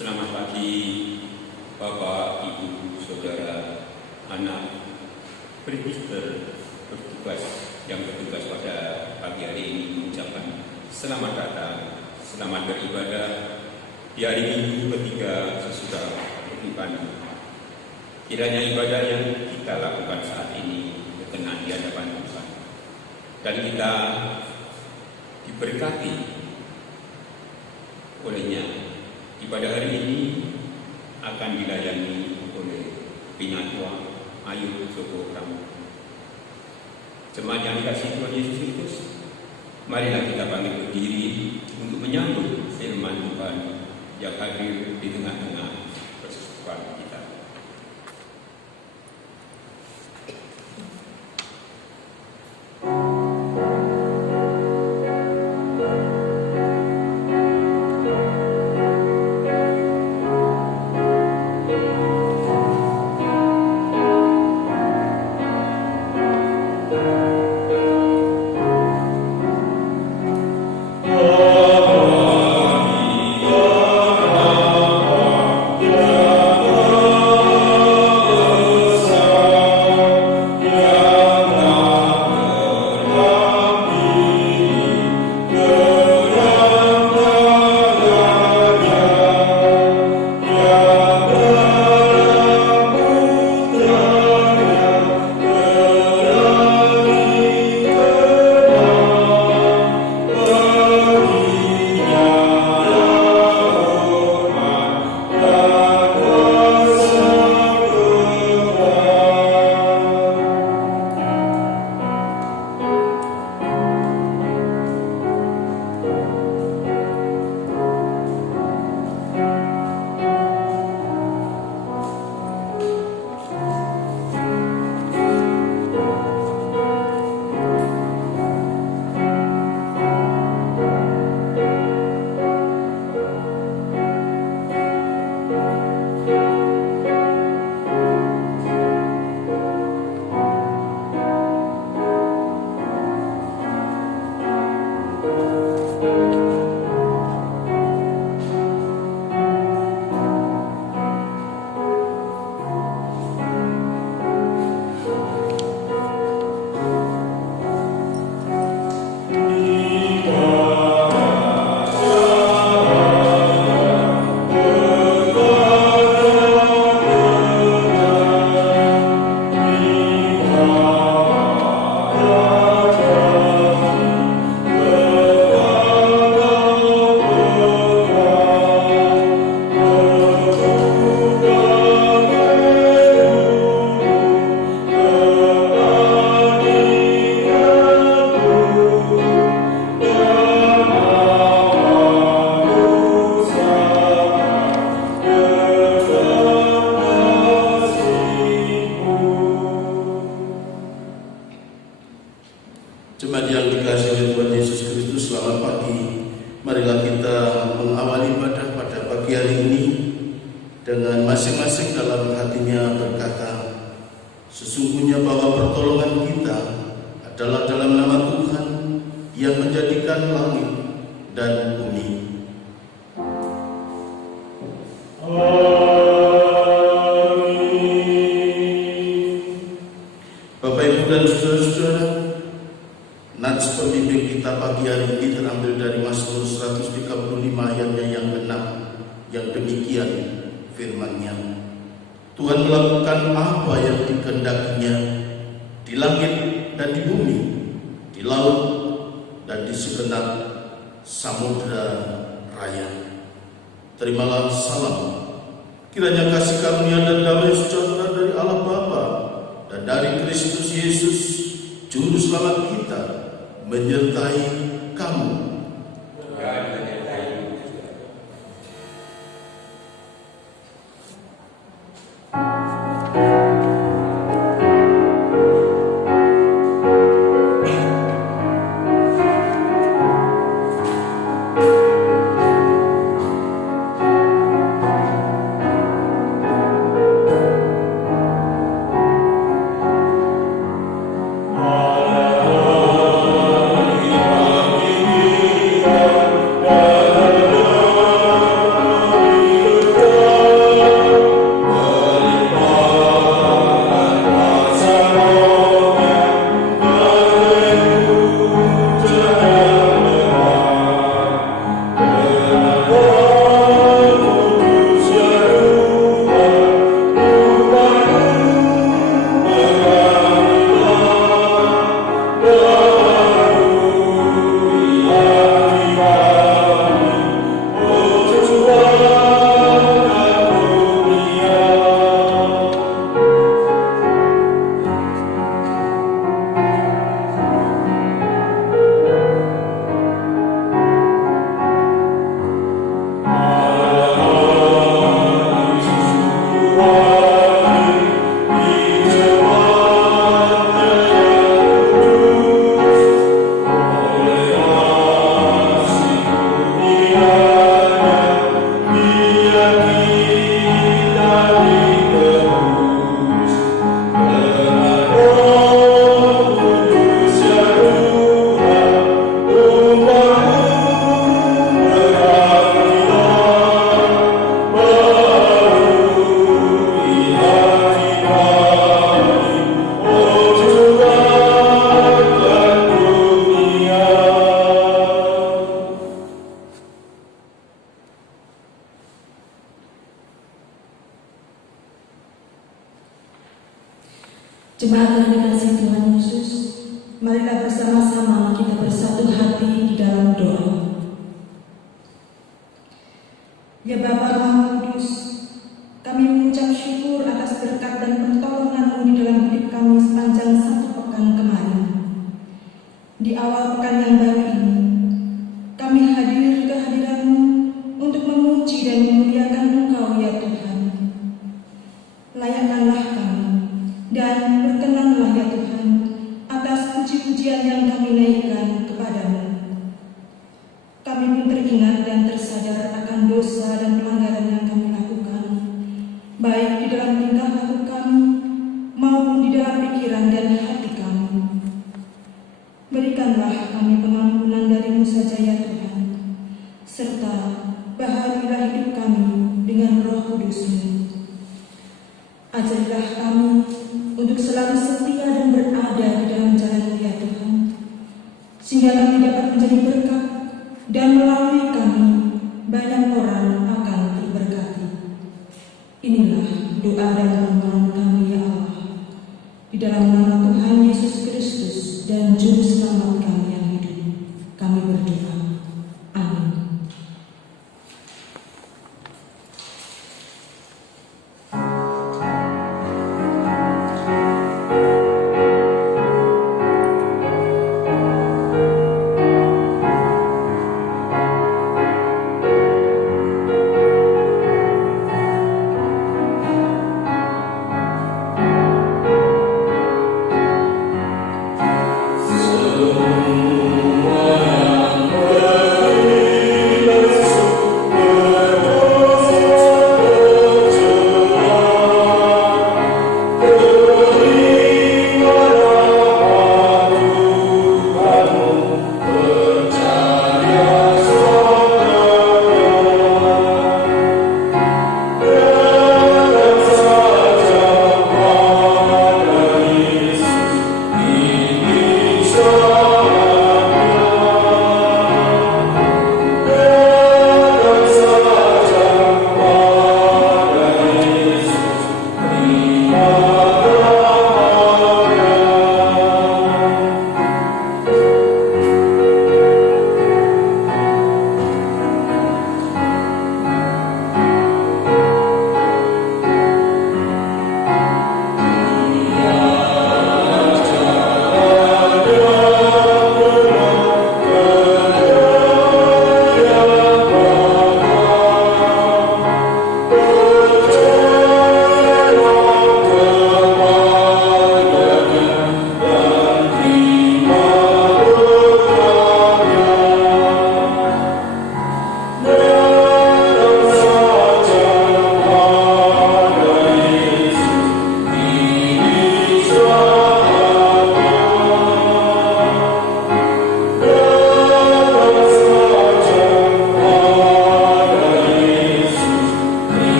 Selamat pagi Bapak, Ibu, Saudara, anak presbiter yang bertugas pada pagi hari ini mengucapkan selamat datang, selamat beribadah di hari Minggu ketiga sesudah perpimpin. Kiranya ibadah yang kita lakukan saat ini berkenan di hadapan Tuhan dan kita diberkati olehnya. Ibadah hari ini akan dilayani oleh Pinatua Ayu Joko Pramu. Jemaat yang dikasihi Tuhan Yesus Kristus, marilah kita bangkit berdiri untuk menyambut firman Tuhan yang hadir di tengah-tengah persekutuan kita. Jemaat yang dikasihi Tuhan Yesus Kristus, selamat pagi. Marilah kita mengawali ibadah pada pagi hari ini dengan masing-masing dalam hatinya berkata, sesungguhnya bahwa pertolongan kita adalah dalam nama Tuhan yang menjadikan langit dan bumi. Bapak, Ibu, dan saudara-saudara, nats pembimbing kita pagi hari ini terambil dari Mazmur 135 ayatnya yang ke-6, yang demikian firman-Nya. Tuhan melakukan apa yang dikehendakinya di langit dan di bumi, di laut dan di segenap samudra raya. Terimalah salam, kiranya kasih karunia dan damai sejahtera dari Allah Bapa dan dari Kristus Yesus, Juru Selamat kita, menyertai kamu. Alleluia. Jemaat yang dikasihi Tuhan Yesus, marilah bersama-sama kita bersatu hati di dalam doa. Ya Bapa Maha Kudus, kami mengucap syukur atas berkat dan pertolongan-Mu di dalam hidup kami sepanjang satu pekan kemarin. Di awal pekan yang baru ini, kami hadir ke hadirat-Mu untuk memuji dan memuliakan Engkau ya Tuhan. Layakkanlah kami dan berkenanlah ya Tuhan atas puji-pujian yang kami naikkan kepadamu. Kami pun teringat dan tersadar akan dosa dan pelanggaran yang kami lakukan, baik di dalam tingkah laku kami maupun di dalam pikiran dan hati kami. Berikanlah kami pengampunan dari-Mu saja ya Tuhan, serta baharilah hidup kami dengan Roh Kudus-Mu. Ajarilah kami untuk selalu setia dan berada di dalam jalan-Mu ya Tuhan, sehingga kami dapat menjadi berkat dan melalui kami banyak orang akan diberkati. Inilah doa dan permohonan kami ya Allah, di dalam nama Tuhan Yesus Kristus dan Juru Selamat kami yang hidup, kami berdoa. Amin.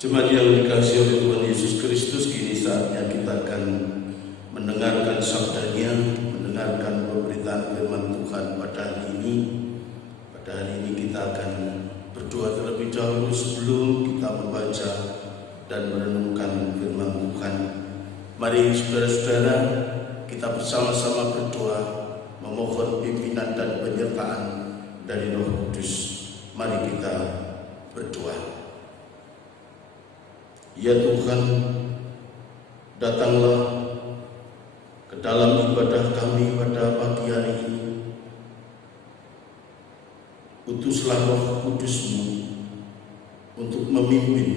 Jemaat yang dikasihi oleh Tuhan Yesus Kristus, kini saatnya kita akan mendengarkan sabda-Nya, mendengarkan pemberitaan firman Tuhan pada hari ini. Pada hari ini kita akan berdoa terlebih dahulu sebelum kita membaca dan merenungkan firman Tuhan. Mari saudara-saudara, kita bersama-sama berdoa, memohon pimpinan dan penyertaan dari Roh Kudus. Mari kita berdoa. Ya Tuhan, datanglah ke dalam ibadah kami pada pagi hari ini. Utuslah Roh Kudus-Mu untuk memimpin,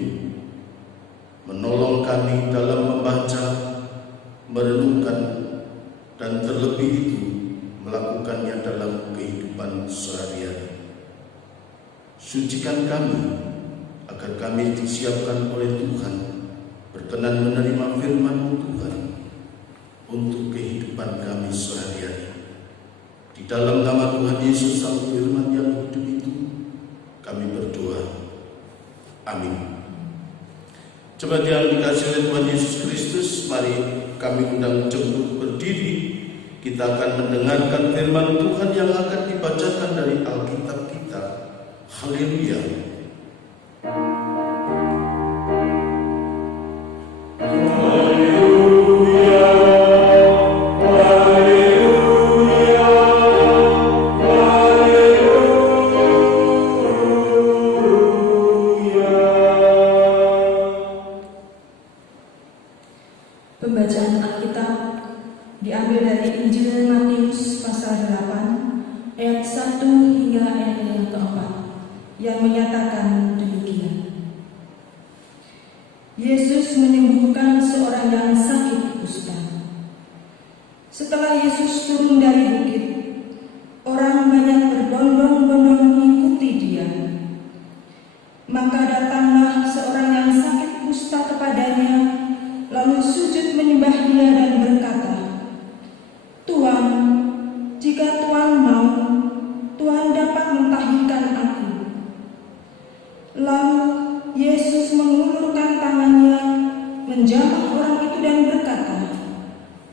menolong kami dalam membaca, merenungkan, dan terlebih itu melakukannya dalam kehidupan sehari-hari. Sucikan kami agar kami disiapkan oleh Tuhan, berkenan menerima firman-Mu Tuhan untuk kehidupan kami sehari-hari. Di dalam nama Tuhan Yesus Sang Firman yang hidup itu, kami berdoa. Amin. Coba yang dikasihi oleh Tuhan Yesus Kristus, mari kami undang jemput berdiri. Kita akan mendengarkan firman Tuhan yang akan dibacakan dari Alkitab kita. Haleluya. yang menyatakan demikian. Yesus menyembuhkan seorang yang sakit kusta. Setelah Yesus turun dari bukit, orang banyak berbondong-bondong mengikuti dia. Maka datanglah seorang yang sakit kusta kepadanya, lalu sujud menyembah dia dan berkata, "Tuan, jika Tuan mau, Tuhan dapat mentahirkan aku." Lalu Yesus mengulurkan tangannya, menjamah orang itu dan berkata,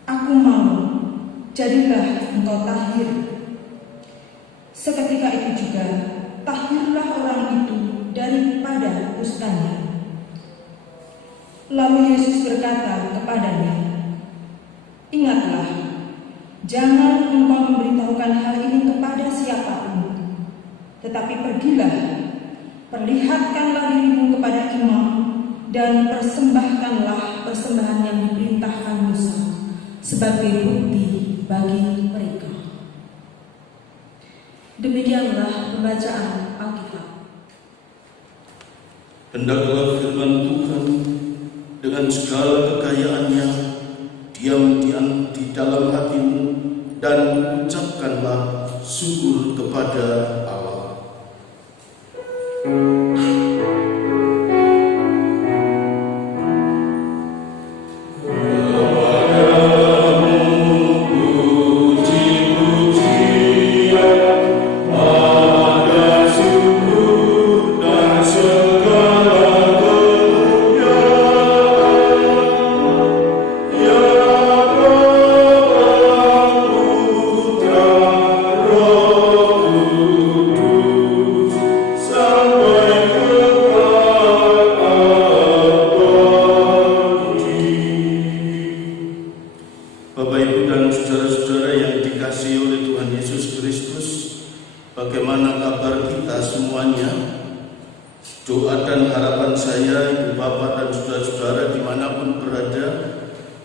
"Aku mau, jadilah engkau tahir." Seketika itu juga tahirlah orang itu daripada kustanya. Lalu Yesus berkata kepadanya, "Ingatlah, jangan engkau memberitahukan hal ini kepada siapapun, tetapi pergilah, perlihatkanlah dirimu kepada imam, dan persembahkanlah persembahan yang diperintahkan Musa sebagai bukti bagi mereka." Demikianlah pembacaan Alkitab. Hendaklah firman Tuhan dengan segala kekayaannya diam di dalam hatimu, dan ucapkanlah syukur kepada Allah. Bapak, Ibu, dan saudara-saudara yang dikasihi oleh Tuhan Yesus Kristus, bagaimana kabar kita semuanya? Doa dan harapan saya, Ibu Bapak dan saudara-saudara dimanapun berada,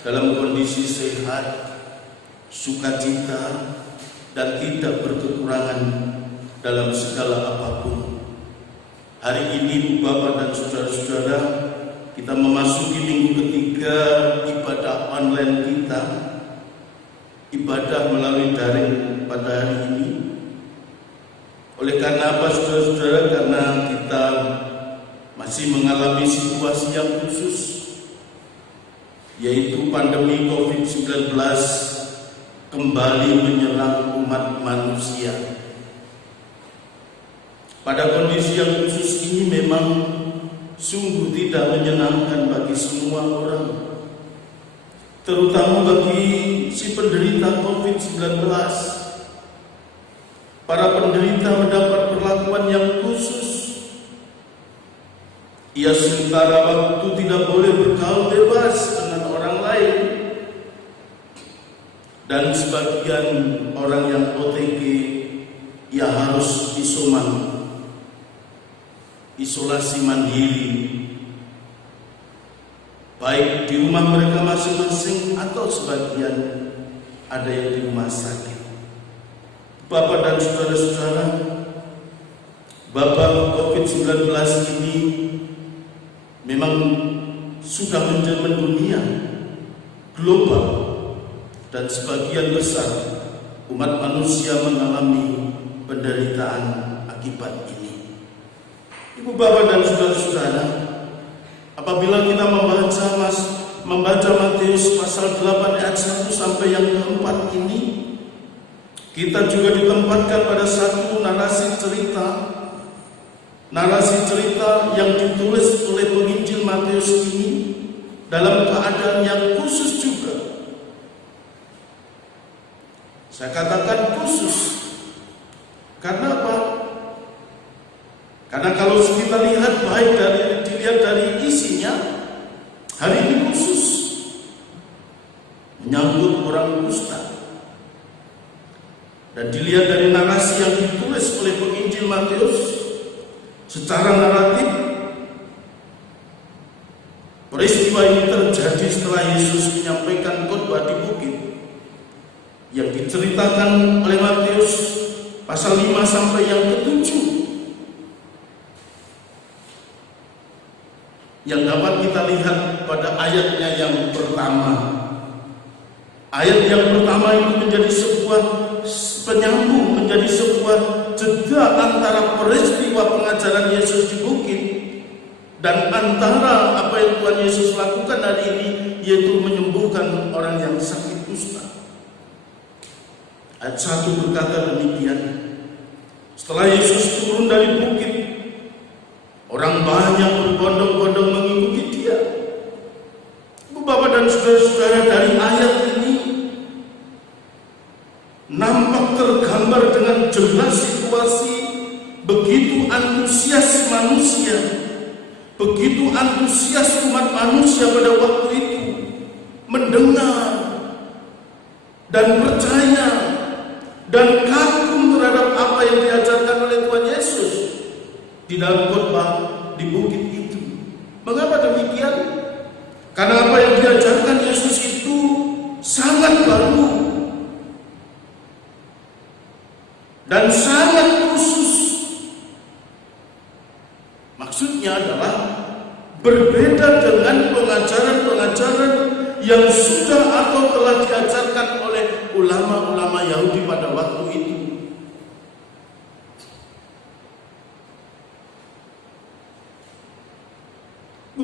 dalam kondisi sehat, sukacita, dan tidak berkekurangan dalam segala apapun. Hari ini, Ibu Bapak dan saudara-saudara, kita memasuki minggu ketiga ibadah online kita, ibadah melalui daring pada hari ini. Oleh karena apa, saudara-saudara? Karena kita masih mengalami situasi yang khusus, yaitu pandemi COVID-19 kembali menyerang umat manusia. Pada kondisi yang khusus ini memang sungguh tidak menyenangkan bagi semua orang, terutama bagi si penderita COVID-19. Para penderita mendapat perlakuan yang khusus. Ia sementara waktu tidak boleh bergaul bebas dengan orang lain, dan sebagian orang yang OTG ia harus isolasi mandiri, baik di rumah mereka masing-masing atau sebagian ada yang di rumah sakit. Bapak dan saudara-saudara, wabah COVID-19 ini memang sudah mendunia global, dan sebagian besar umat manusia mengalami penderitaan akibat ini. Ibu Bapak dan saudara-saudara, apabila kita membaca Matius pasal 8 ayat 1 sampai yang keempat ini, kita juga ditempatkan pada satu narasi cerita yang ditulis oleh penginjil Matius ini dalam keadaan yang khusus juga. Saya katakan khusus karena apa? Karena kalau kita lihat dilihat dari isinya, hari ini khusus menyambut orang kusta. Dan dilihat dari narasi yang ditulis oleh penginjil Matius secara naratif, peristiwa ini terjadi setelah Yesus menyampaikan khotbah di bukit yang diceritakan oleh Matius pasal 5 sampai yang ke-7. yang dapat kita lihat pada ayatnya yang pertama. Ayat yang pertama itu menjadi sebuah penyambung, menjadi sebuah jeda antara peristiwa pengajaran Yesus di bukit dan antara apa yang Tuhan Yesus lakukan hari ini, yaitu menyembuhkan orang yang sakit kusta. Ayat 1 berkata demikian, setelah Yesus turun dari bukit, orang banyak berbondong-bondong mengikuti dia. Bapak dan saudara-saudara, dari ayat ini nampak tergambar dengan jelas situasi begitu antusias manusia, begitu antusias umat manusia pada waktu itu mendengar dan percaya dan kagum terhadap apa yang diajarkan oleh Tuhan Yesus di dalam khotbah di bukit itu. Mengapa demikian? Karena apa yang diajarkan Yesus itu sangat baru dan sangat khusus. Maksudnya adalah berbeda dengan pengajaran-pengajaran yang sudah atau telah diajarkan oleh ulama-ulama Yahudi pada waktu itu.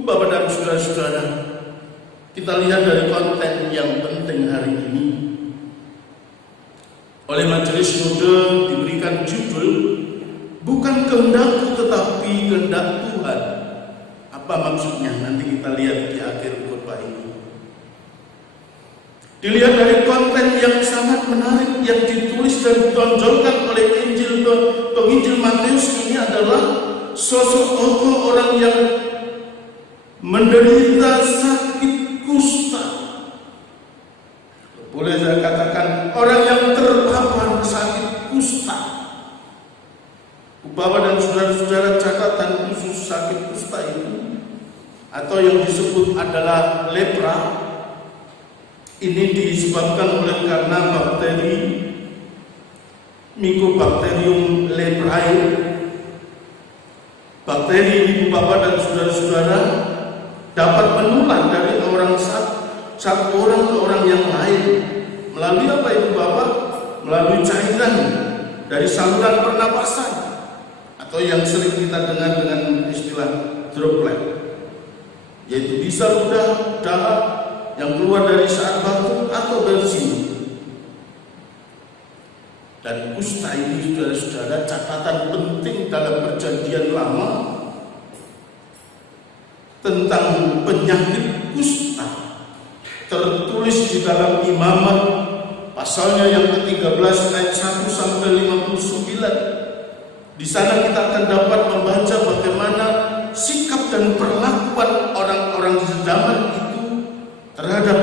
Bapak dan saudara-saudara, kita lihat dari konten yang penting hari ini. Oleh Majelis Mode diberikan judul bukan kehendakku tetapi kehendak Tuhan. Apa maksudnya? Nanti kita lihat di akhir khotbah ini. Dilihat dari konten yang sangat menarik yang ditulis dan ditonjolkan oleh penginjil Matius ini adalah sosok tokoh orang yang menderita sakit kusta. Boleh saya katakan orang yang terpapar sakit kusta. Bapak dan saudara-saudara, catatan khusus sakit kusta itu atau yang disebut adalah lepra ini disebabkan oleh karena bakteri Mycobacterium leprae. Bakteri ini Bapak dan saudara-saudara dapat menular dari satu orang ke orang yang lain melalui apa itu Bapak? Melalui cairan dari saluran pernapasan atau yang sering kita dengar dengan istilah droplet, yaitu bisa ludah, darah yang keluar dari saat batuk atau bersin. Dan kusta ini saudara-saudara, catatan penting dalam perjanjian lama tentang penyakit kusta tertulis di dalam Imamat pasalnya yang ke-13 ayat 1 sampai 59. Di sana kita akan dapat membaca bagaimana sikap dan perlakuan orang-orang zaman itu terhadap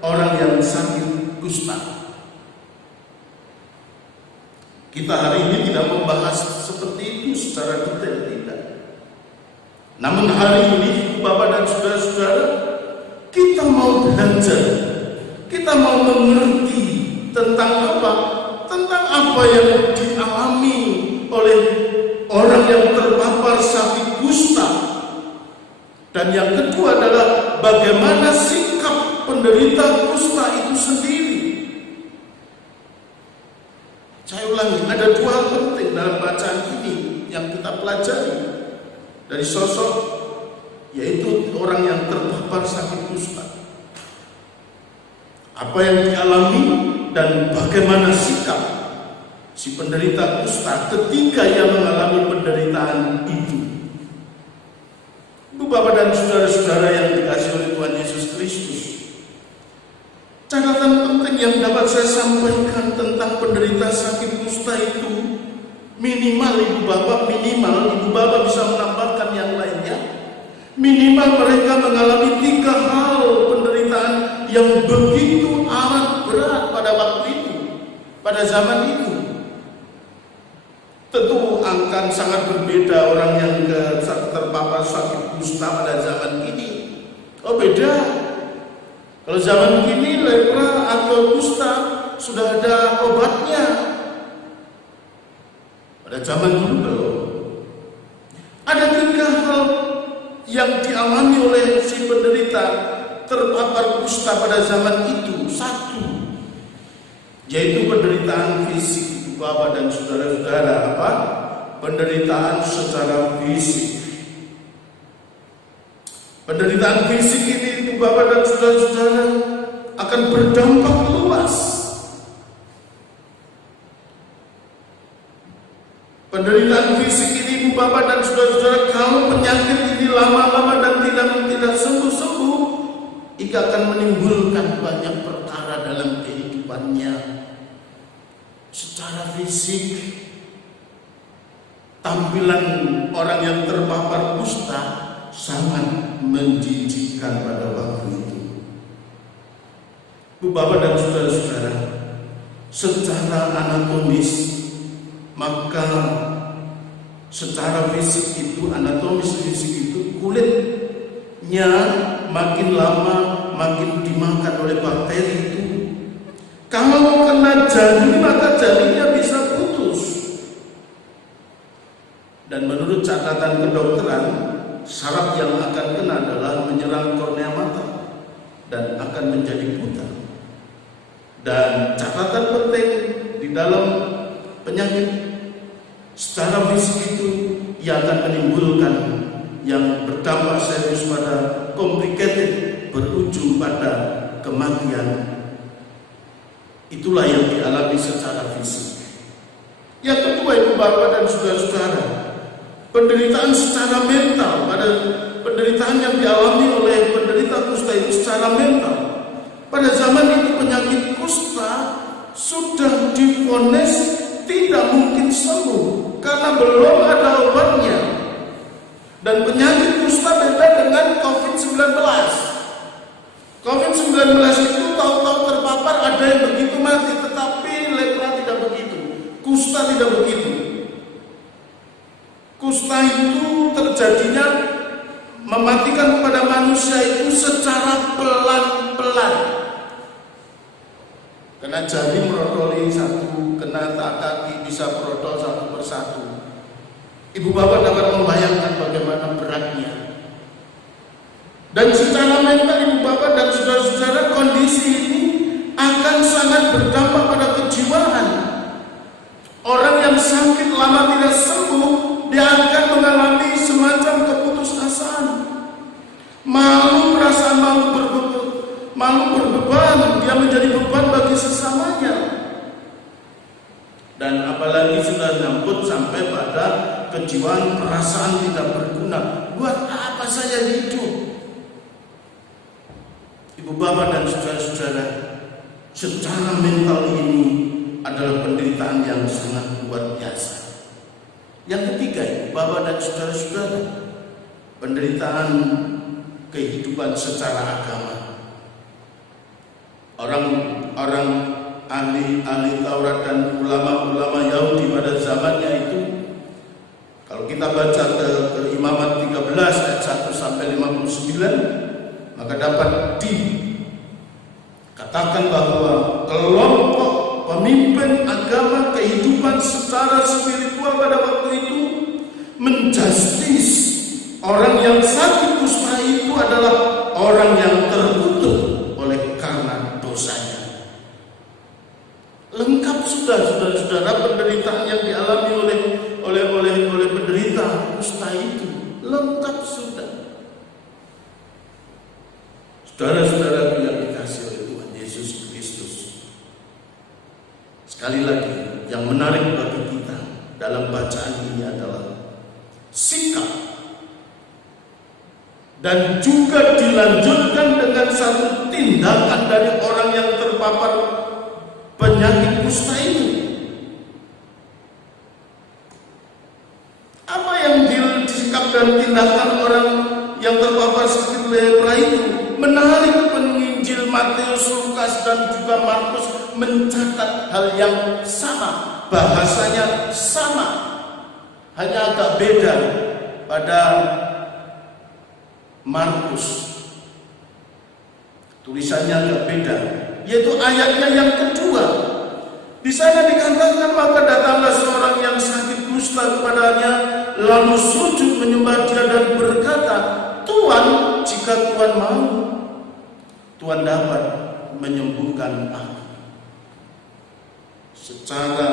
orang yang sakit kusta. Kita hari ini tidak membahas seperti itu secara detail, tidak. Namun hari ini Bapak dan saudara-saudara, kita mau belajar, kita mau mengerti tentang apa? Tentang apa yang dialami oleh orang yang terpapar sakit kusta. Dan yang kedua adalah bagaimana sikap penderita kusta itu sendiri. Saya ulangi, ada dua hal penting dalam bacaan ini yang kita pelajari dari sosok, yaitu orang yang terpapar sakit kusta. Apa yang dialami dan bagaimana sikap si penderita kusta ketika ia mengalami penderitaan itu. Bapak dan saudara-saudara yang dikasihi oleh Tuhan Yesus Kristus, catatan penting yang dapat saya sampaikan tentang penderita sakit kusta itu minimal ibu bapak bisa menambahkan yang lainnya. Minimal mereka mengalami 3 hal penderitaan yang begitu amat berat pada waktu itu, pada zaman itu. Tentu akan sangat berbeda orang yang terpapar sakit kusta pada zaman ini. Oh beda. Kalau zaman kini lepra atau kusta sudah ada obatnya. Pada zaman dulu belum. Ada 3 hal yang dialami oleh si penderita terpapar kusta pada zaman itu satu, yaitu penderitaan fisik. Ibu bapak dan saudara-saudara, apa? Penderitaan secara fisik. Penderitaan fisik ini, ibu bapak dan saudara-saudara, akan berdampak luas. Penderitaan fisik ini, ibu bapak dan saudara-saudara, kalau penyakit ini lama-lama dan tidak sembuh-sembuh, ia akan menimbulkan banyak perkara dalam kehidupannya. Secara fisik, tampilan orang yang terpapar kusta sangat menjijikkan pada waktu itu. Ibu bapak dan saudara-saudara, secara anatomis, maka secara fisik itu, anatomis fisik itu, kulitnya makin lama makin dimakan oleh bakteri itu. Kalau kena jari, maka jarinya bisa putus. Dan menurut catatan kedokteran, saraf yang akan kena adalah menyerang kornea mata dan akan menjadi buta. Dan catatan penting di dalam penyakit secara fisik itu, ia akan menimbulkan yang berdampak serius pada complicated, berujung pada kematian. Itulah yang dialami secara fisik. Yang kedua, ibu bapak dan saudara-saudara, penderitaan secara mental. Pada penderitaan yang dialami oleh penderita kusta itu secara mental. Pada zaman itu penyakit kusta sudah divonis tidak mungkin sembuh karena belum ada obatnya. Dan penyakit kusta beda dengan COVID-19. COVID-19 itu tahu-tahu terpapar, ada yang begitu mati, tetapi lepra tidak begitu. Kusta tidak begitu. Kusta itu terjadinya mematikan kepada manusia itu secara pelan-pelan. Kena jari merotoli satu, kena kaki bisa protol satu persatu. Ibu bapak dapat membayangkan bagaimana beratnya. Dan secara mental, ibu bapak dan saudara-saudara, kondisi ini akan sangat berdampak pada kejiwaan. Orang yang sakit lama tidak sembuh, dia akan mengalami semacam keputusasaan, malu, perasaan malu berbeban, dia menjadi beban bagi sesamanya. Dan apalagi sudah nyangkut sampai pada kejiwaan, perasaan tidak berguna. Buat apa saya hidup? Ibu bapak dan saudara-saudara, secara mental ini adalah penderitaan yang sangat luar biasa. Yang ketiga, ibu bapak dan saudara-saudara, penderitaan kehidupan secara agama. Orang ahli Taurat dan ulama-ulama Yahudi pada zamannya itu, kalau kita baca ke Imamat 13 ayat 1 sampai 59, maka dapat dikatakan bahwa kelompok pemimpin agama kehidupan secara spiritual pada waktu itu menjustis orang yang sakit kusta itu adalah orang yang terkutuk oleh karena dosanya. Lengkap sudah saudara-saudara penderitaan yang dialami oleh penderita kusta itu, lengkap sudah. Saudara-saudara yang dikasihi oleh Tuhan Yesus Kristus, sekali lagi yang menarik bagi kita dalam bacaan ini adalah sikap dan juga dilanjutkan dengan satu tindakan dari orang yang terpapar penyakit kusta ini. Apa yang disikap dan tindakan orang yang terpapar sakit lepra itu? Menarik, penginjil Matius, Lukas dan juga Markus mencatat hal yang sama, bahasanya sama, hanya agak beda. Pada Markus tulisannya agak beda, yaitu ayatnya yang kedua. Di sana dikatakan, maka datanglah seorang yang sakit kusta kepadanya, lalu sujud menyembah dia dan berkata, Tuhan, jika Tuhan mau, Tuhan dapat menyembuhkan aku. Secara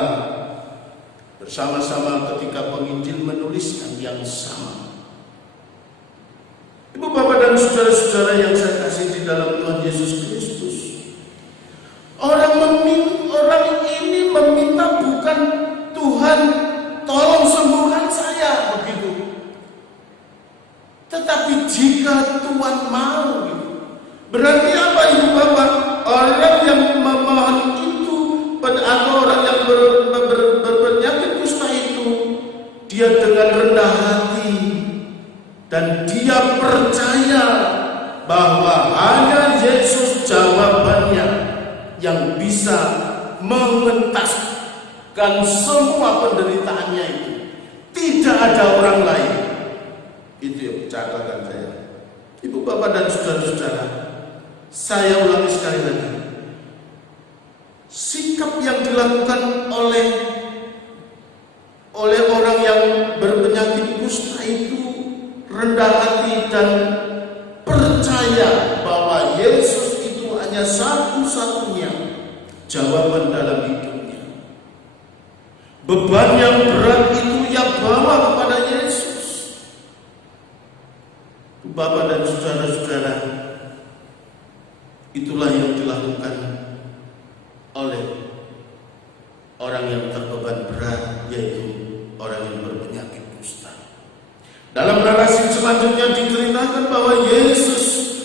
bersama-sama ketika penginjil menuliskan yang sama. Ibu, bapak, dan saudara-saudara yang saya kasih di dalam Tuhan Yesus Kristus, orang ini meminta bukan Tuhan tolong sembuhkan saya begitu, tetapi jika Tuhan mau, berarti apa, ibu bapak? Orang yang memohon itu atau orang yang berpenyakit kusta itu, dia dengan rendah hati dan dia percaya bahwa hanya Yesus jawabannya yang bisa mengentaskan semua penderitaannya itu. Tidak ada orang lain. Itu yang catatan saya. Ibu, bapak, dan saudara-saudara, saya ulangi sekali lagi. Sikap yang dilakukan oleh orang yang berpenyakit kusta itu rendah hati dan percaya bahwa Yesus itu hanya satu-satunya jawaban dalam hidupnya. Beban yang berat itu ia bawa kepada Yesus. Bapak dan saudara-saudara, itulah yang dilakukan oleh orang yang terbeban berat, yaitu orang yang berpenyakit kusta. Dalam narasi selanjutnya diceritakan bahwa Yesus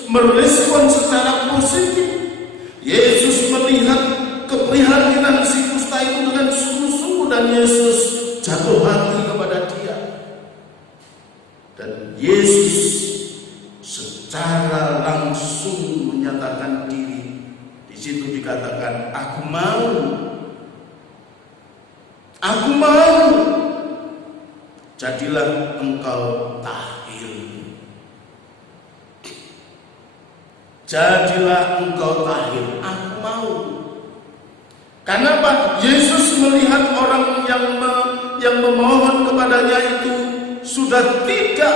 merespon secara positif. Yesus melihat keprihatinan si kusta itu dengan sungguh-sungguh dan Yesus jatuh hati kepada dia. Dan Yesus secara langsung menyatakan diri. Di situ dikatakan, aku mau. Jadilah engkau tahir. Jadilah engkau tahir. Aku mau. Karena apa? Yesus melihat orang yang memohon kepadanya itu sudah tidak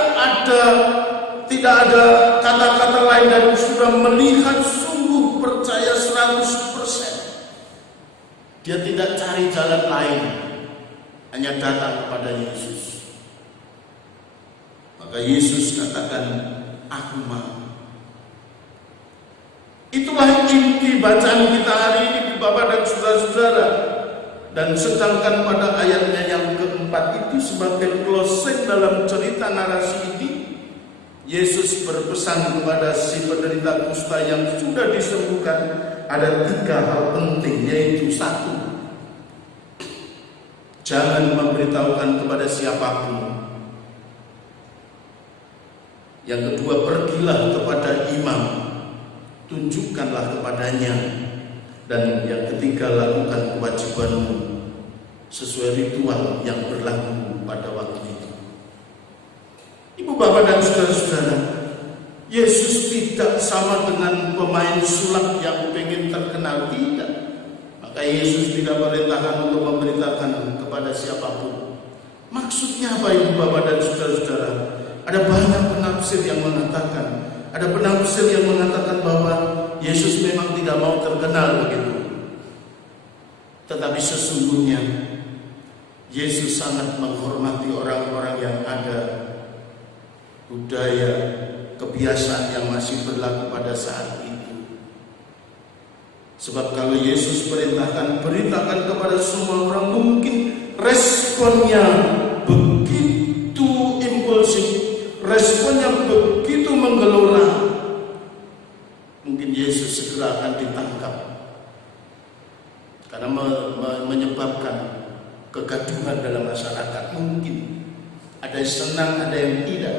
ada kata-kata lain dan sudah melihat sungguh percaya 100%. Dia tidak cari jalan lain, hanya datang kepada Yesus. Maka Yesus katakan, aku mau. Itulah inti bacaan kita hari ini, Bapak dan saudara-saudara. Dan sedangkan pada ayatnya yang keempat itu sebagai closing dalam cerita narasi ini, Yesus berpesan kepada si penderita kusta yang sudah disembuhkan ada 3 hal penting, yaitu 1, jangan memberitahukan kepada siapapun. Yang kedua, pergilah kepada imam, tunjukkanlah kepadanya. Dan yang ketiga, lakukan kewajibanmu sesuai ritual yang berlaku pada waktu itu. Ibu, bapak, dan saudara-saudara, Yesus tidak sama dengan pemain sulap yang pengen terkenal, tidak. Maka Yesus tidak perintahkan untuk memberitakan kepada siapapun. Maksudnya apa, ibu, bapak, dan saudara-saudara? Ada banyak penafsir yang mengatakan, bahwa Yesus memang tidak mau terkenal begitu. Tetapi sesungguhnya Yesus sangat menghormati orang-orang yang ada budaya, kebiasaan yang masih berlaku pada saat itu. Sebab kalau Yesus beritakan kepada semua orang, mungkin responnya begitu impulsif, responnya begitu menggelora. Mungkin Yesus segera akan ditangkap karena menyebabkan kegaduhan dalam masyarakat. Mungkin ada yang senang, ada yang tidak.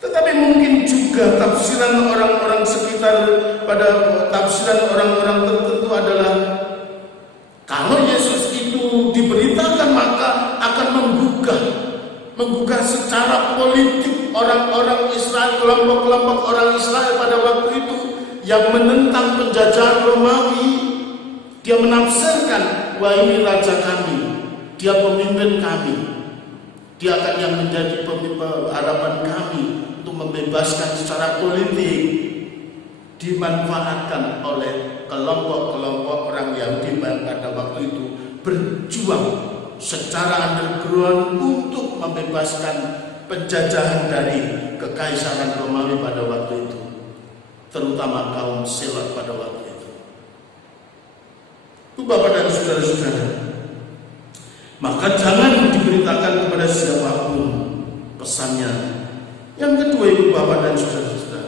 Tetapi mungkin juga tafsiran orang-orang sekitar, pada tafsiran orang-orang tertentu adalah kalau Yesus itu diberitakan maka akan menggugah secara politik orang-orang Israel, kelompok-kelompok orang Israel pada waktu itu yang menentang penjajahan Romawi. Dia menafsirkan, wah, ini raja kami, dia pemimpin kami, dia akan yang menjadi harapan kami untuk untuk membebaskan secara politik dimanfaatkan oleh kelompok-kelompok orang Yahudi pada waktu itu berjuang secara underground untuk membebaskan penjajahan dari kekaisaran Romawi pada waktu itu, terutama kaum Selak pada waktu itu. Bapak dan saudara-saudara, maka jangan diberitakan kepada siapapun pesannya. Yang kedua, ibu bapak dan saudara-saudara,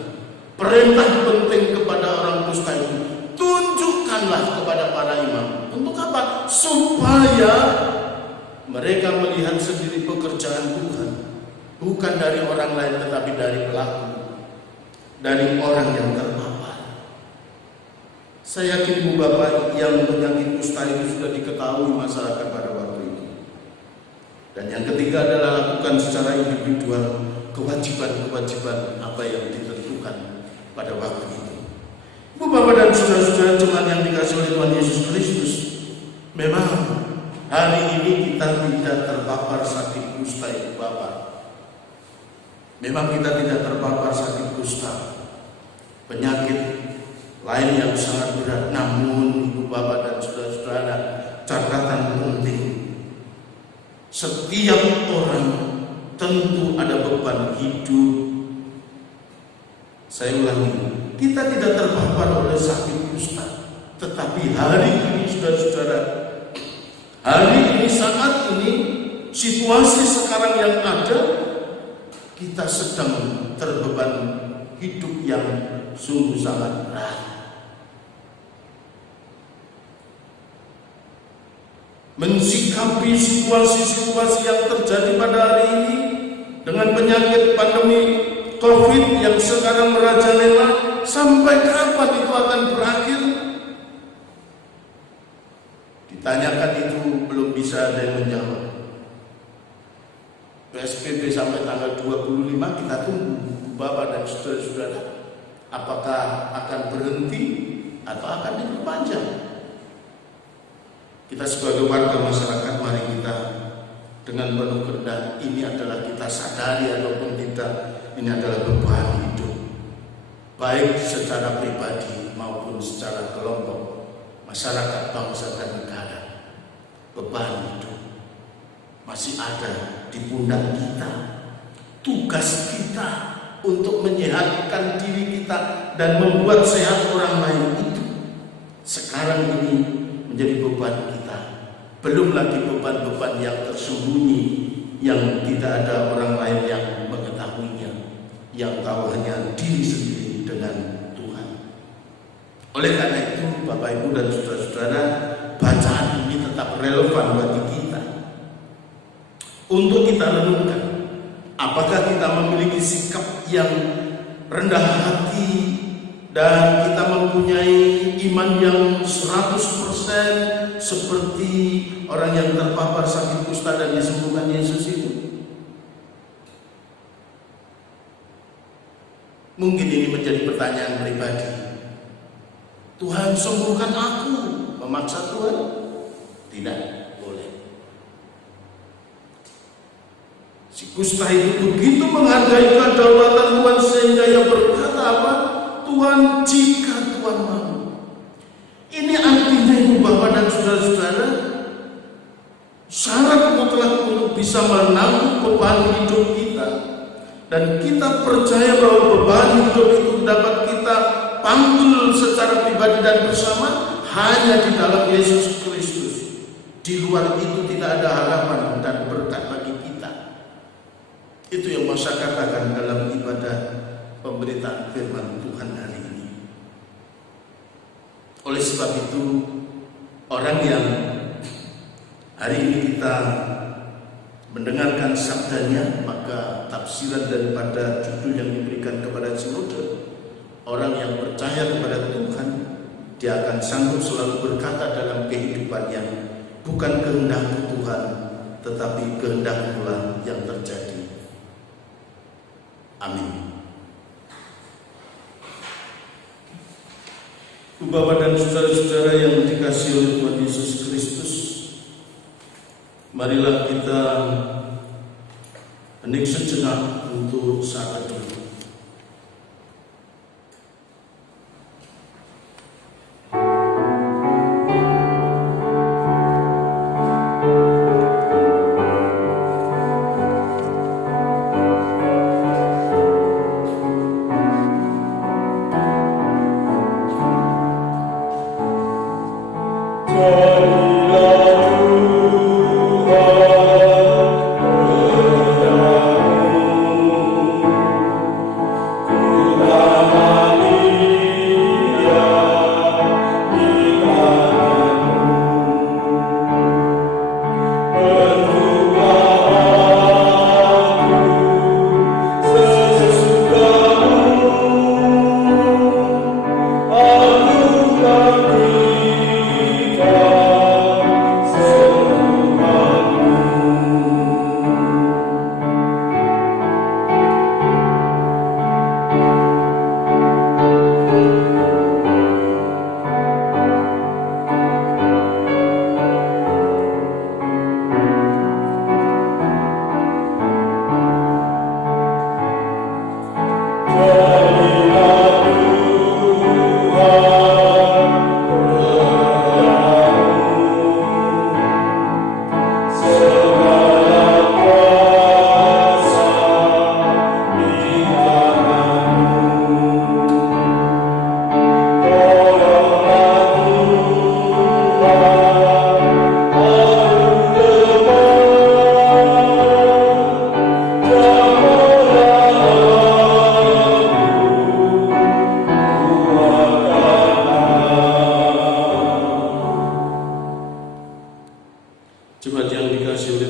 perintah penting kepada orang kusta itu, tunjukkanlah kepada para imam. Untuk apa? Supaya mereka melihat sendiri pekerjaan Tuhan, bukan dari orang lain tetapi dari pelaku, dari orang yang terpapar. Saya yakin ibu bapak yang penyakit kusta itu sudah diketahui masyarakat pada waktu itu. Dan yang ketiga adalah lakukan secara individual kewajiban-kewajiban apa yang ditentukan pada waktu itu. Ibu bapak dan saudara-saudara jemaat yang dikasihi oleh Tuhan Yesus Kristus, memang hari ini kita tidak terpapar sakit kusta, ibu bapak. Memang kita tidak terpapar sakit kusta, penyakit lain yang sangat berat. Namun ibu bapak dan saudara-saudara, catatan penting, setiap orang tentu ada beban hidup. Saya ulangi, kita tidak terpapar oleh sakit kusta, tetapi hari ini saudara-saudara, hari ini, saat ini, situasi sekarang yang ada, kita sedang terbeban hidup yang sungguh sangat berat. Mensikapi situasi-situasi yang terjadi pada hari ini dengan penyakit pandemi COVID yang sekarang merajalela, sampai kapan itu akan berakhir? Ditanyakan itu belum bisa ada yang menjawab. PSBB sampai tanggal 25 kita tunggu, bapak dan saudara-saudara, apakah akan berhenti atau akan diperpanjang? Kita sebagai warga masyarakat, mari kita dengan penuh kerendahan, ini adalah kita sadari ataupun tidak, ini adalah beban hidup, baik secara pribadi maupun secara kelompok, masyarakat, bangsa dan negara. Beban hidup masih ada di pundak kita. Tugas kita untuk menyehatkan diri kita dan membuat sehat orang lain itu sekarang ini menjadi beban kita. Belum lagi beban-beban yang tersembunyi, yang tidak ada orang lain yang mengetahuinya, yang tahu hanya diri sendiri dengan Tuhan. Oleh karena itu, Bapak Ibu dan saudara-saudara, bacaan ini tetap relevan bagi kita untuk kita renungkan. Apakah kita memiliki sikap yang rendah hati dan kita mempunyai iman yang 100% seperti orang yang terpapar sakit kusta dan disembuhkan Yesus itu? Mungkin ini menjadi pertanyaan pribadi. Tuhan sembuhkan aku, memaksa Tuhan? Tidak boleh. Si kusta itu begitu menghargai kedaulatan Tuhan sehingga ia berkata apa? Tuhan, jika Tuhan mau. Ini artinya ibu bapak dan saudara-saudara, syarat mutlak untuk bisa menanggung beban hidup kita, dan kita percaya bahwa beban hidup itu dapat kita panggil secara pribadi dan bersama hanya di dalam Yesus Kristus. Di luar itu tidak ada harapan dan berkat bagi kita. Itu yang mau saya katakan dalam ibadah pemberitaan firman Tuhan hari ini. Oleh sebab itu, orang yang hari ini kita mendengarkan sabdanya, maka tafsiran daripada judul yang diberikan kepada sinode, orang yang percaya kepada Tuhan, dia akan sanggup selalu berkata dalam kehidupannya, bukan kehendak Tuhan, tetapi kehendak-Mu yang terjadi. Amin. Bapak dan saudara-saudara yang dikasihi oleh Tuhan Yesus Kristus, marilah kita hening sejenak untuk saat teduh.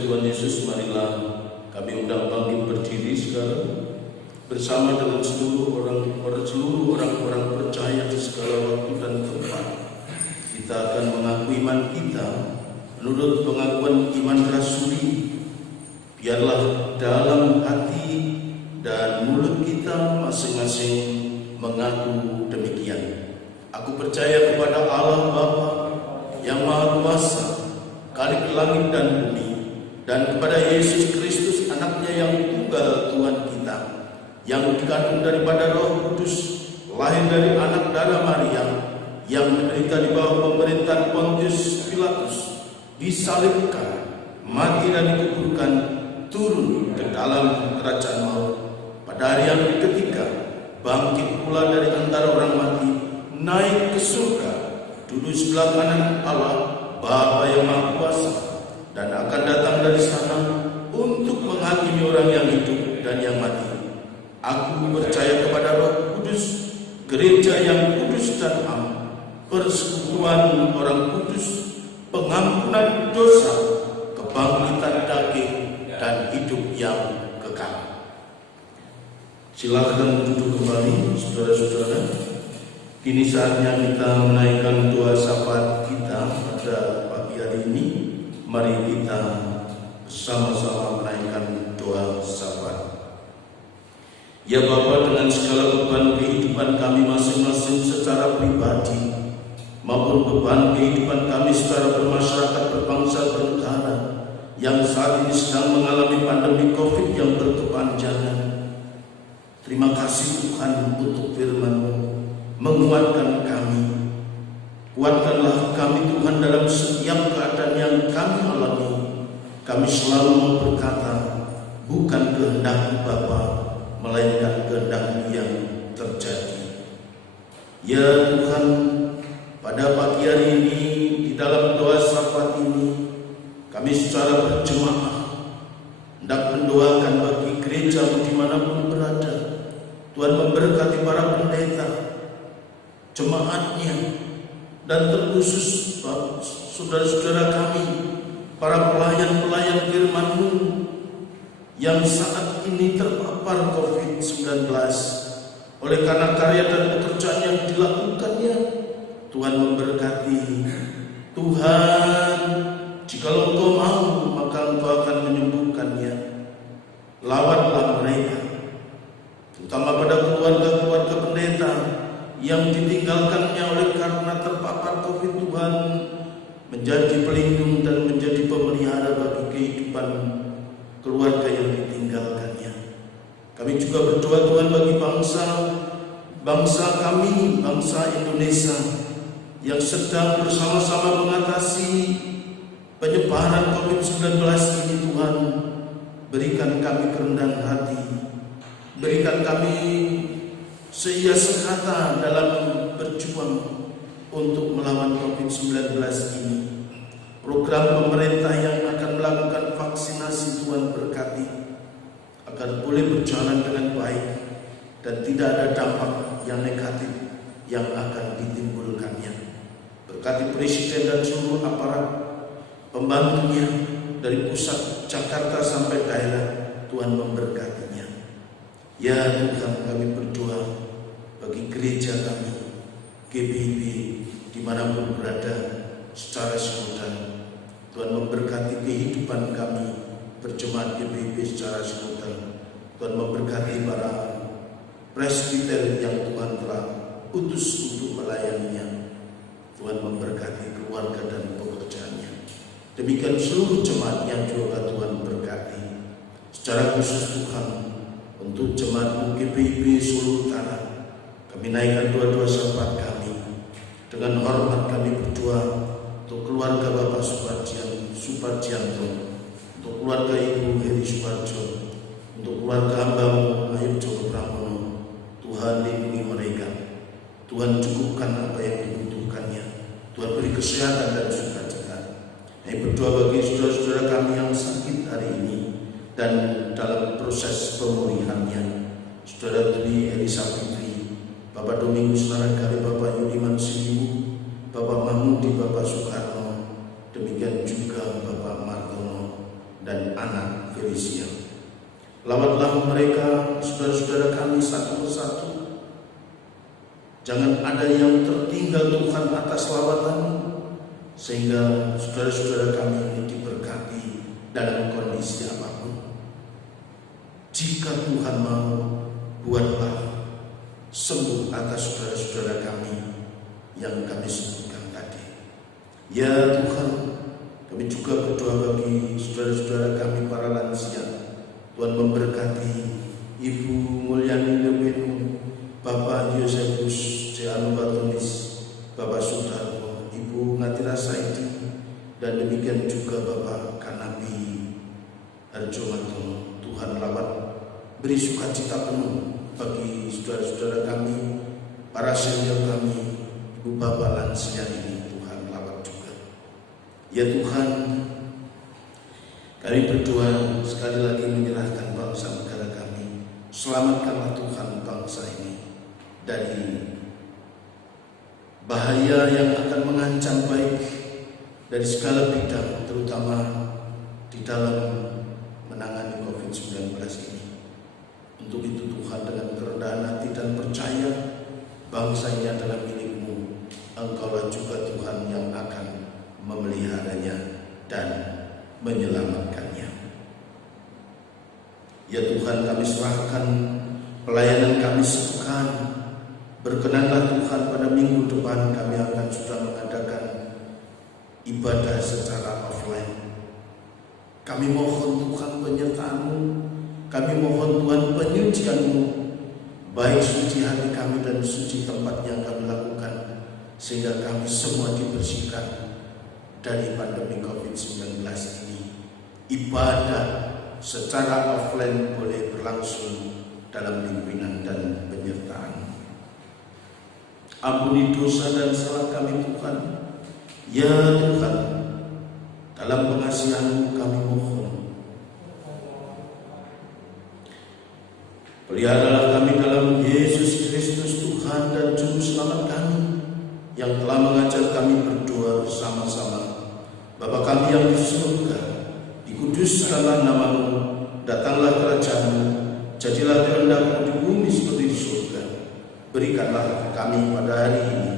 Tuhan Yesus, marilah kami undang bangkit berdiri sekarang bersama dengan seluruh orang-orang percaya di segala waktu dan tempat. Kita akan mengaku iman kita menurut pengakuan iman rasuli. Biarlah dalam hati dan mulut kita masing-masing mengaku demikian. Aku percaya kepada Allah Bapa yang Maha Kuasa, Khalik langit dan bumi, dan kepada Yesus Kristus anaknya yang tunggal Tuhan kita, yang dikandung daripada Roh Kudus, lahir dari anak darah Maria, yang menderita di bawah pemerintahan Pontius Pilatus, disalibkan, mati dan dikuburkan, turun ke dalam kerajaan maut. Pada hari yang ketiga, bangkit pula dari antara orang mati, naik ke surga, duduk sebelah kanan Allah Bapa yang Maha Kuasa, dan akan datang dari sana untuk menghakimi orang yang hidup dan yang mati. Aku percaya kepada Roh Kudus, gereja yang kudus dan am, persekutuan orang kudus, pengampunan dosa, kebangkitan daging, dan hidup yang kekal. Silakan duduk kembali, saudara-saudara. Kini saatnya kita menaikkan doa syafaat kita pada pagi hari ini. Mari kita bersama-sama menaikkan doa syafaat. Ya Bapa, dengan segala beban kehidupan kami masing-masing secara pribadi maupun beban kehidupan kami secara bermasyarakat, berbangsa, bernegara yang saat ini sedang mengalami pandemi COVID yang berkepanjangan, terima kasih Tuhan untuk firman-Mu. Menguatkan kami, kuatkanlah kami Tuhan dalam setiap keadaan yang kami alami. Kami selalu berkata, bukan kehendak-Mu Bapa, melainkan kehendak-Mu yang terjadi. Ya Tuhan, pada pagi hari ini di dalam doa syafaat ini, kami secara berjemaah hendak mendoakan bagi gereja-Mu dimanapun berada. Tuhan memberkati para pendeta, jemaatnya, dan terkhusus saudara-saudara kami, para pelayan-pelayan firman-Mu yang saat ini terpapar COVID-19 oleh karena karya dan pekerjaan yang dilakukannya. Tuhan memberkati. Tuhan, jikalau Engkau mau, maka Engkau akan menyembuhkannya. Lawanlah mereka, terutama pada keluarga-keluarga pendeta yang ditinggalkannya oleh karena terpapar COVID. Tuhan menjadi pelindung dan menjadi pemelihara bagi kehidupan keluarga yang ditinggalkannya. Kami juga berdoa Tuhan bagi bangsa kami, bangsa Indonesia yang sedang bersama-sama mengatasi penyebaran COVID-19 ini. Tuhan, berikan kami kerendahan hati, berikan kami seia sekata dalam berjuang untuk melawan COVID-19 ini. Program pemerintah yang akan melakukan vaksinasi, Tuhan berkati agar boleh berjalan dengan baik dan tidak ada dampak yang negatif yang akan ditimbulkannya. Berkati Presiden dan seluruh aparat pembantunya dari pusat Jakarta sampai daerah. Tuhan memberkatinya. Ya Tuhan, kami berdoa bagi gereja kami, GBIB, dimanapun berada secara simultan. Tuhan memberkati kehidupan kami berjemaat GBIB secara simultan. Tuhan memberkati para presbiter yang Tuhan telah utus untuk melayaninya. Tuhan memberkati keluarga dan pekerjaannya. Demikian seluruh jemaatnya juga Tuhan berkati. Secara khusus Tuhan, untuk jemaat GBIB Solo Utara, kami naikkan doa-doa syafaat kami. Dengan hormat kami berdoa untuk keluarga Bapak Suparjianto, untuk keluarga Ibu Heri Suparjo, untuk keluarga hamba-Mu Ayub Joko Pramono. Tuhan lindungi mereka, Tuhan cukupkan apa yang dibutuhkannya, Tuhan beri kesehatan dan sukacita. Kami berdoa bagi saudara-saudara kami yang sakit hari ini dan dalam proses pemulihannya. Saudara Dwi Elisa Fitri, Bapak Domingus Narangkali, Bapak Yudiman Siliwu, Bapak Mahmudi, Bapak Soekarno, demikian juga Bapak Martono, dan anak Felicia. Lawatlah mereka, saudara-saudara kami, satu persatu. Jangan ada yang tertinggal Tuhan atas lawatan, sehingga saudara-saudara kami ini diberkati dalam kondisi apapun. Jika Tuhan mau, buatlah sembuh atas saudara-saudara kami yang kami sebutkan tadi. Ya Tuhan, kami juga berdoa bagi saudara-saudara kami para lansia. Tuhan memberkati Ibu Mulyani Lebenu, Bapak Yosefus C. Anubatunis, Bapak Sudarmo, Ibu Ngatira Saidi, dan demikian juga Bapak Kanapi Harjomato. Tuhan lawat, beri sukacita penuh bagi saudara-saudara kami, para senior kami, Ibu Bapak lansia ini. Tuhan lawat juga. Ya Tuhan, kami berdoa sekali lagi menyerahkan bangsa negara kami. Selamatkanlah Tuhan bangsa ini dari bahaya yang akan mengancam baik dari segala bidang, terutama di dalam menangani COVID-19 ini. Untuk itu Tuhan, dengan kerendahan hati dan percaya, bangsa ini adalah milik-Mu. Engkaulah juga Tuhan yang akan memeliharanya dan menyelamatkannya. Ya Tuhan, kami serahkan pelayanan kami sepekan. Berkenanlah Tuhan, pada minggu depan kami akan sudah mengadakan ibadah secara offline. Kami mohon Tuhan penyertaan-Mu, kami mohon Tuhan penyucian-Mu, baik suci hati kami dan suci tempat yang kami lakukan, sehingga kami semua dibersihkan dari pandemi COVID-19 ini. Ibadah secara offline boleh berlangsung dalam pimpinan dan penyertaan. Ampuni dosa dan salah kami Tuhan. Ya Tuhan, dalam pengasihan-Mu kami mohon, peliharalah kami dalam Yesus Kristus Tuhan dan Juru Selamat kami, yang telah mengajar kami berdoa bersama-sama. Bapa kami yang di surga, dikuduskanlah nama-Mu, datanglah kerajaan-Mu, jadilah kehendak-Mu di bumi seperti di surga. Berikanlah kami pada hari ini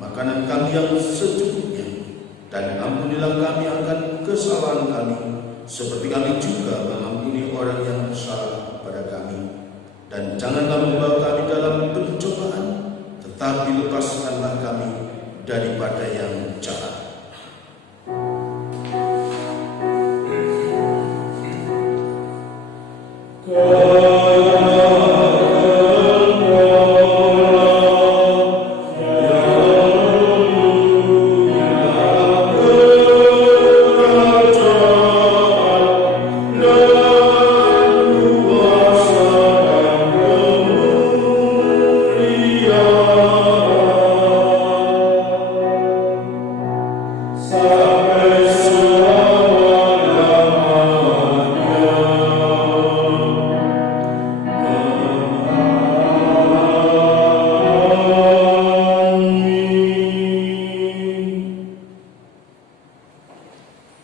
makanan kami yang secukupnya, dan ampunilah kami akan kesalahan kami, seperti kami juga mengampuni orang yang bersalah kepada kami. Dan janganlah membawa kami dalam pencobaan, tetapi lepaskanlah kami daripada yang jahat.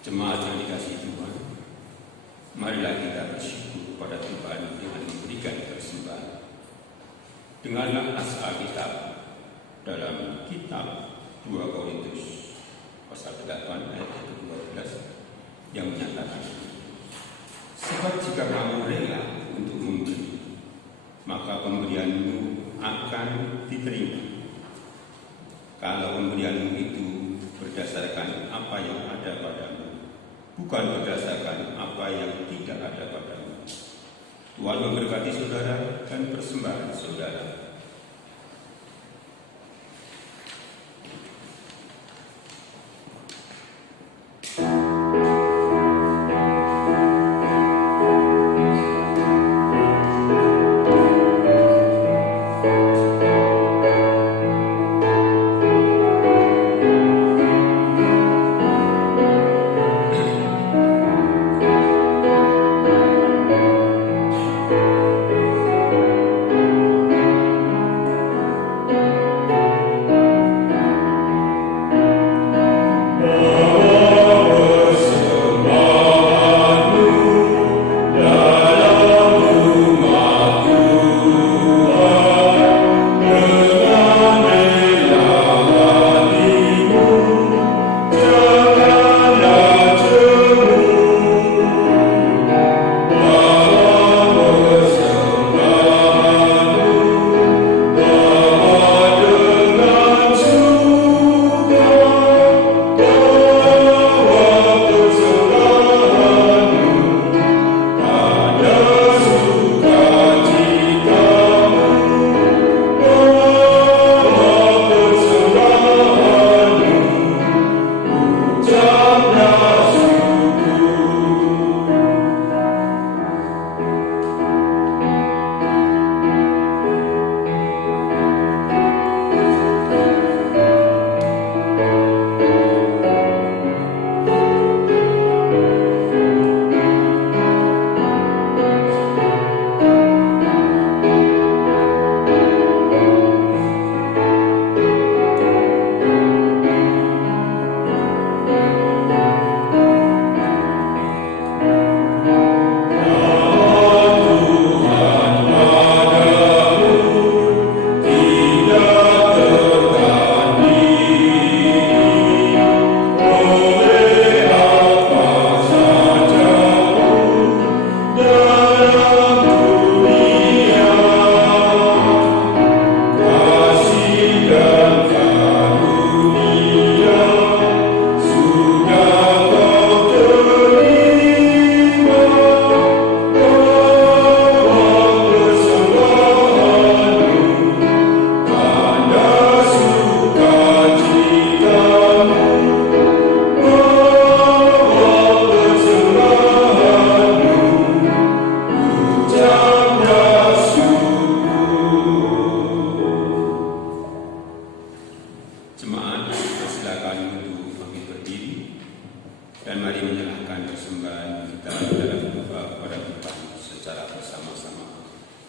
Jemaat yang dikasihi Tuhan, marilah kita bersyukur kepada Tuhan dengan memberikan persembahan. Dengarlah nas Alkitab dalam kitab 2 Korintus pasal 8 ayat 12 yang menyatakan, sebab jika kamu rela untuk memberi, maka pemberianmu akan diterima. Kalau pemberianmu itu berdasarkan apa yang ada padamu, bukan berdasarkan apa yang tidak ada padamu. Tuhan memberkati saudara dan persembahan saudara.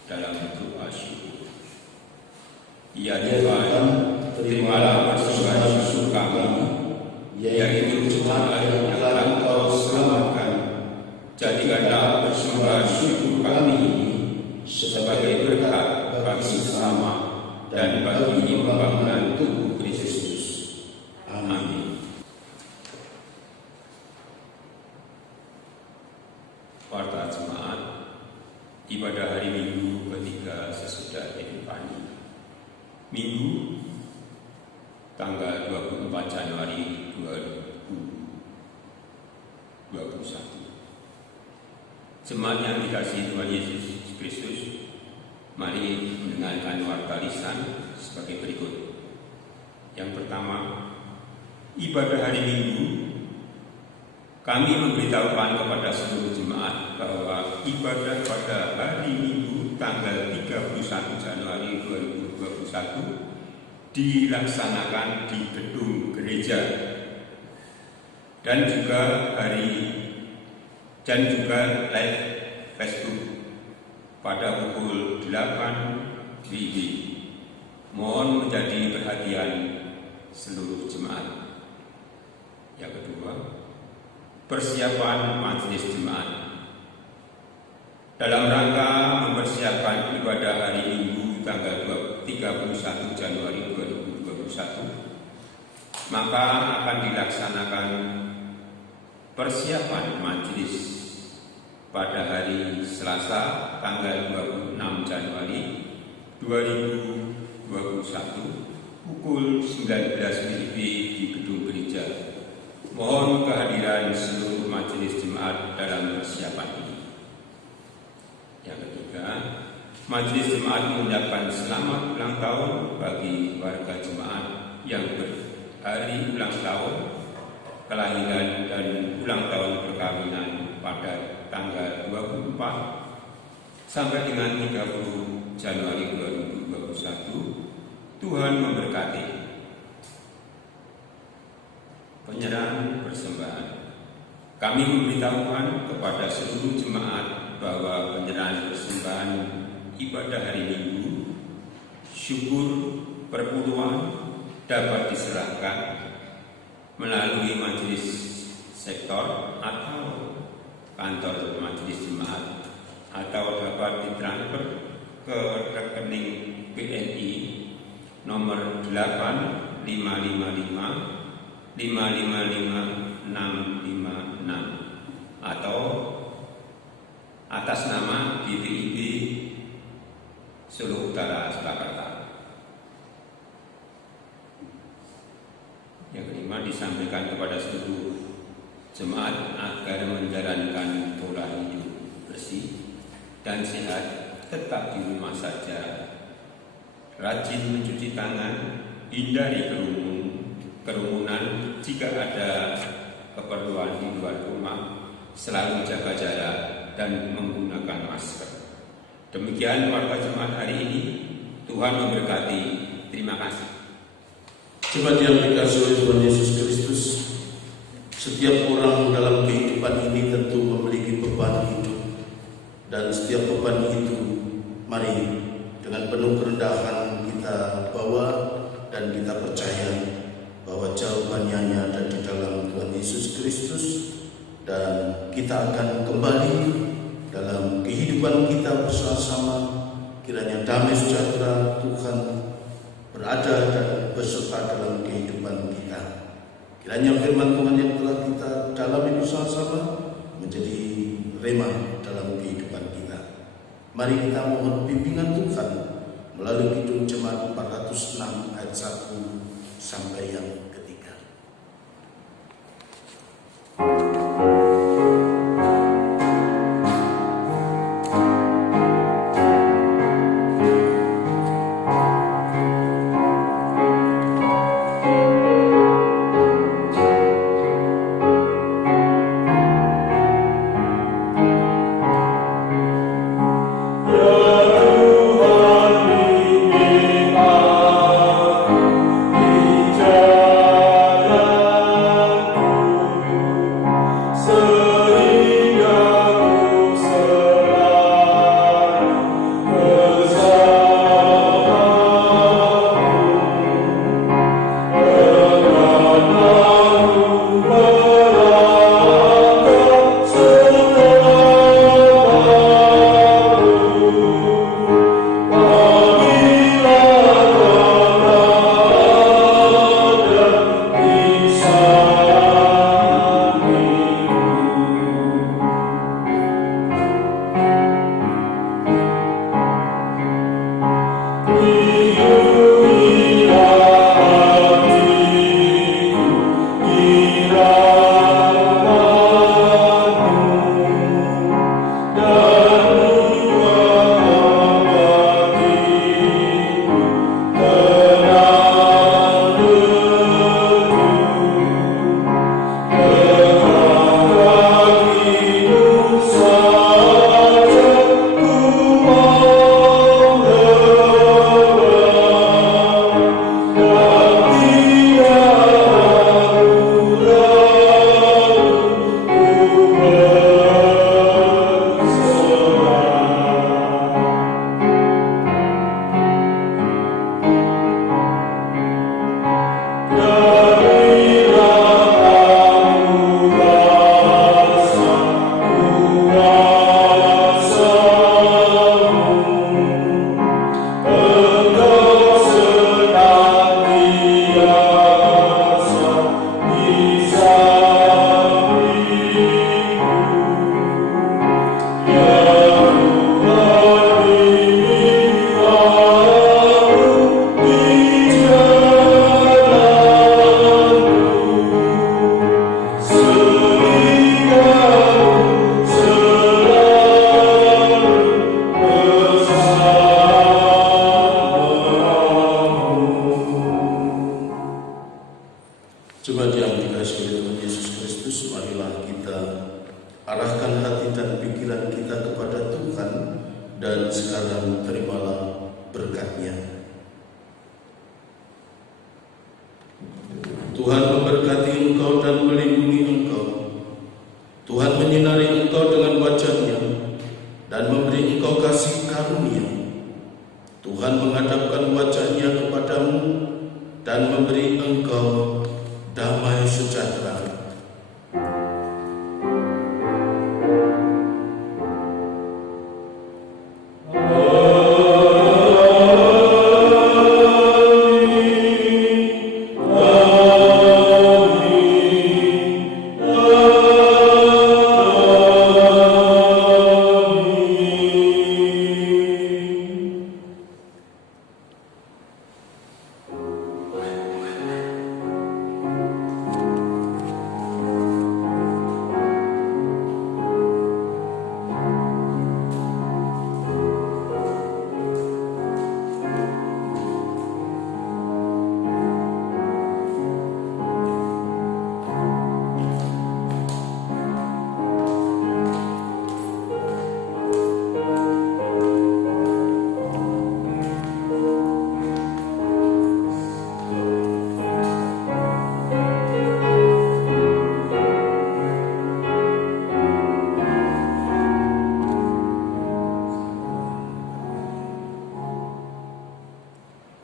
dalam doa syukur. Ya Tuhan, terimalah persembahan syukur kami, yaitu jemaat yang telah Engkau selamatkan. Jadikanlah persembahan syukur kami sebagai berkat bagi sesama dan bagi pembangunan tubuh Kristus. Amin. Warta jemaat, ibadah hari Minggu ketiga sesudah Epifani. Minggu tanggal 24 Januari 2021. Jemaat yang dikasihi Tuhan Yesus Kristus, mari mendengarkan warta lisan sebagai berikut. Yang pertama, ibadah hari Minggu. Kami memberitahukan kepada seluruh jemaat bahwa ibadah pada hari Minggu tanggal 31 Januari 2021 dilaksanakan di gedung gereja dan juga live Facebook pada pukul 8 WIB. Mohon menjadi perhatian seluruh jemaat. Yang kedua, persiapan majelis jemaat. Dalam rangka mempersiapkan ibadah hari Minggu tanggal 31 Januari 2021, maka akan dilaksanakan persiapan majelis pada hari Selasa tanggal 26 Januari 2021 pukul 19 WIB di gedung gereja. Mohon kehadiran seluruh majelis jemaat dalam persiapan ini. Yang ketiga, majelis jemaat mengucapkan selamat ulang tahun bagi warga jemaat yang berhari ulang tahun kelahiran dan ulang tahun perkawinan pada tanggal 24 sampai dengan 30 Januari 2021. Tuhan memberkati. Penyerahan persembahan. Kami memberitahukan kepada seluruh jemaat bahwa penyerahan persembahan ibadah hari Minggu, syukur perpuluhan dapat diserahkan melalui majelis sektor atau kantor majelis jemaat, atau dapat ditransfer ke rekening BNI nomor 85555 555 656 atau atas nama BPIB Solo Utara Surakarta. Yang kelima, disampaikan kepada seluruh jemaat agar menjalankan pola hidup bersih dan sehat, tetap di rumah saja, rajin mencuci tangan, hindari kerumunan, jika ada keperluan di luar rumah, selalu jaga jarak dan menggunakan masker. Demikian warta jemaat hari ini. Tuhan memberkati. Terima kasih. Jemaat yang dikasihi oleh Tuhan Yesus Kristus, setiap orang dalam kehidupan ini tentu memiliki beban hidup, dan setiap beban itu mari dengan penuh kerendahan kita bawa dan kita percaya bahwa jawabannya ada di dalam Tuhan Yesus Kristus, dan kita akan kembali dalam kehidupan kita bersama-sama. Kiranya damai sejahtera Tuhan berada dan berserta dalam kehidupan kita. Kiranya firman Tuhan yang telah kita dalami bersama-sama menjadi rema dalam kehidupan kita. Mari kita mohon bimbingan Tuhan melalui Kidung Jemaat 406 ayat 1 sampai yang ketiga. Ya Tuhan, bimbing aku, hijau. Jemaat yang dikasihi oleh Tuhan Yesus Kristus, marilah kita arahkan hati dan pikiran kita kepada Tuhan, dan sekarang terimalah berkat-Nya. Tuhan memberkati engkau dan melindungi engkau. Tuhan menyinari engkau dengan wajah-Nya dan memberi engkau kasih karunia. Tuhan menghadapkan wajah-Nya kepadamu dan memberi engkau damai sejahtera.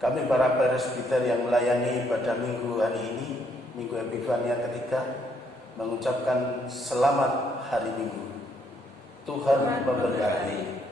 Kami para presbiter yang melayani pada minggu hari ini, Minggu Epifania ketiga, mengucapkan selamat hari Minggu. Tuhan memberkati.